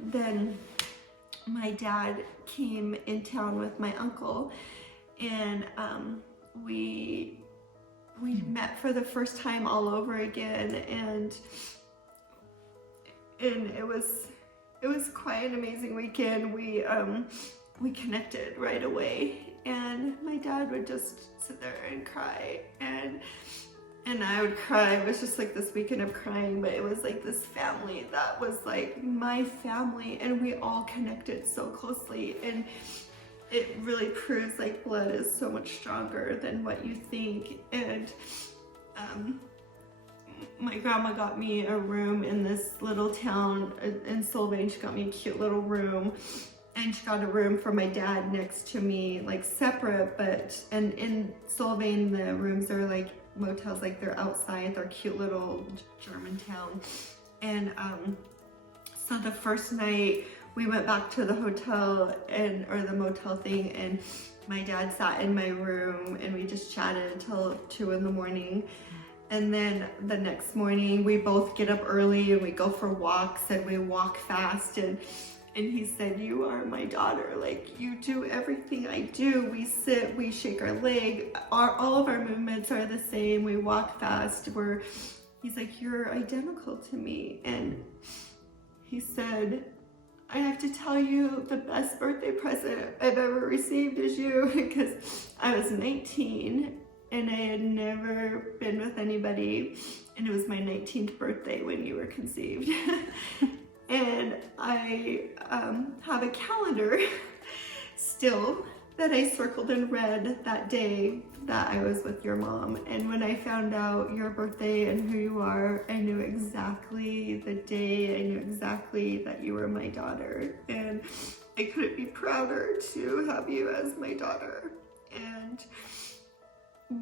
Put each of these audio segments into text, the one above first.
Then my dad came in town with my uncle, and we met for the first time all over again, and it was quite an amazing weekend. We connected right away, and my dad would just sit there and cry, and I would cry. It was just like this weekend of crying, but it was like this family that was like my family, and we all connected so closely, and it really proves like blood is so much stronger than what you think. And my grandma got me a room in this little town in Sylvain. She got me a cute little room, and she got a room for my dad next to me, like separate, and in Sylvain the rooms are like motels, like they're outside, they're cute little German town. And so the first night we went back to the hotel or the motel thing, and my dad sat in my room and we just chatted until 2 in the morning. And then the next morning we both get up early and we go for walks, and we walk fast, and he said, "You are my daughter, like you do everything I do. We sit, we shake our leg, all of our movements are the same, we walk fast, he's like, you're identical to me." And he said, "I have to tell you, the best birthday present I've ever received is you," because I was 19 and I had never been with anybody, and it was my 19th birthday when you were conceived. And I have a calendar still that I circled in red that day that I was with your mom. And when I found out your birthday and who you are, I knew exactly the day, I knew exactly that you were my daughter. And I couldn't be prouder to have you as my daughter. And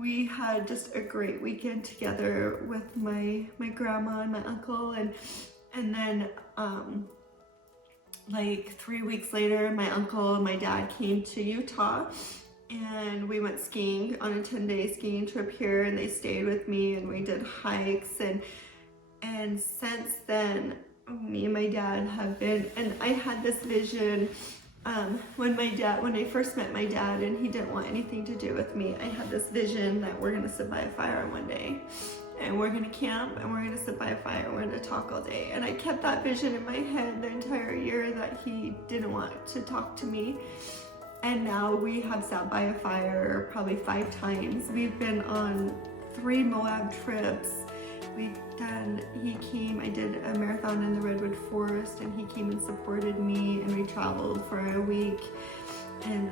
we had just a great weekend together with my grandma and my uncle, and then like 3 weeks later, my uncle and my dad came to Utah, and we went skiing on a 10-day skiing trip here, and they stayed with me and we did hikes, and since then me and my dad have been, and I had this vision when I first met my dad and he didn't want anything to do with me. I had this vision that we're gonna sit by a fire one day, and we're gonna camp, and we're gonna sit by a fire, and we're gonna talk all day. And I kept that vision in my head the entire year that he didn't want to talk to me. And now we have sat by a fire probably 5 times. We've been on 3 Moab trips. I did a marathon in the Redwood Forest, and he came and supported me, and we traveled for a week in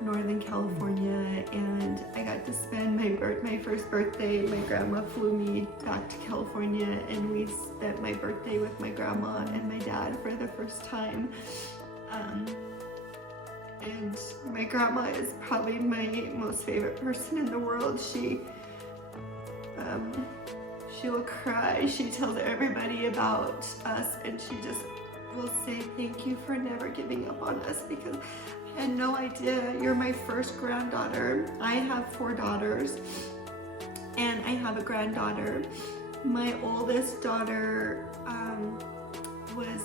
Northern California, and I got to spend my first birthday. My grandma flew me back to California, and we spent my birthday with my grandma and my dad for the first time. And my grandma is probably my most favorite person in the world. She'll cry. She tells everybody about us, and she just will say, "Thank you for never giving up on us," because I had no idea. You're my first granddaughter. I have 4 daughters, and I have a granddaughter. My oldest daughter was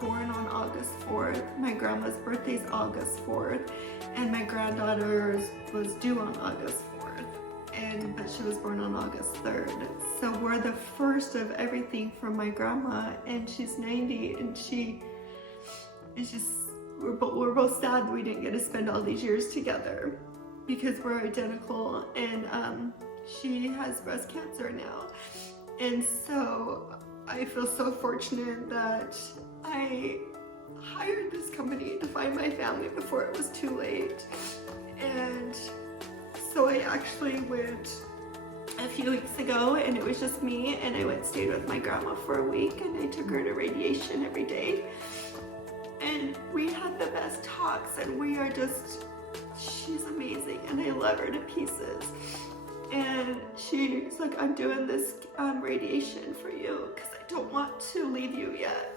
born on August 4th. My grandma's birthday is August 4th, and my granddaughter's was due on August 4th, but she was born on August 3rd. So we're the first of everything from my grandma, and she's 90, and we're both sad we didn't get to spend all these years together because we're identical, and she has breast cancer now. And so I feel so fortunate that I hired this company to find my family before it was too late. And so I actually went a few weeks ago, and it was just me, and I stayed with my grandma for a week, and I took her to radiation every day. And we had the best talks, and she's amazing, and I love her to pieces. And she's like, "I'm doing this radiation for you because I don't want to leave you yet."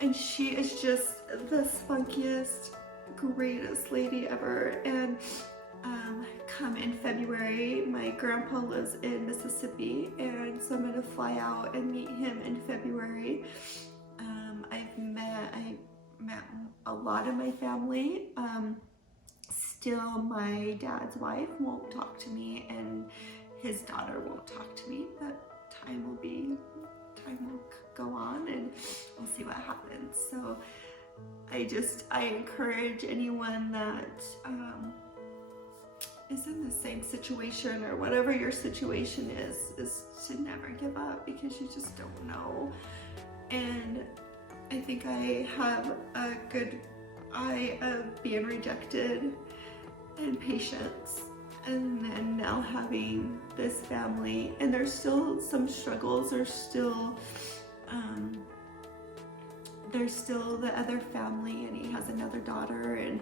And she is just the spunkiest, greatest lady ever. And come in February. My grandpa lives in Mississippi, and so I'm gonna fly out and meet him in February. I met a lot of my family. Still, my dad's wife won't talk to me, and his daughter won't talk to me, but time will go on, and we'll see what happens. So I encourage anyone that is in the same situation, or whatever your situation is to never give up, because you just don't know. And I think I have a good eye of being rejected and patience, and then now having this family, and there's still some struggles. There's still the other family, and he has another daughter, and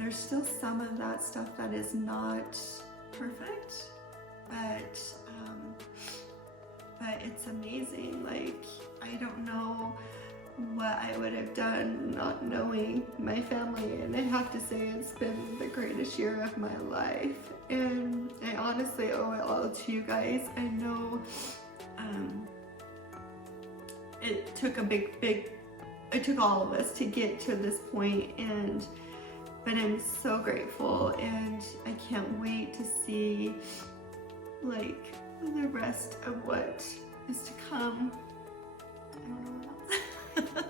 there's still some of that stuff that is not perfect, but it's amazing. Like, I don't know what I would have done not knowing my family, and I have to say it's been the greatest year of my life, and I honestly owe it all to you guys. I know it took it took all of us to get to this point, but I'm so grateful, and I can't wait to see like the rest of what is to come. I don't know what else.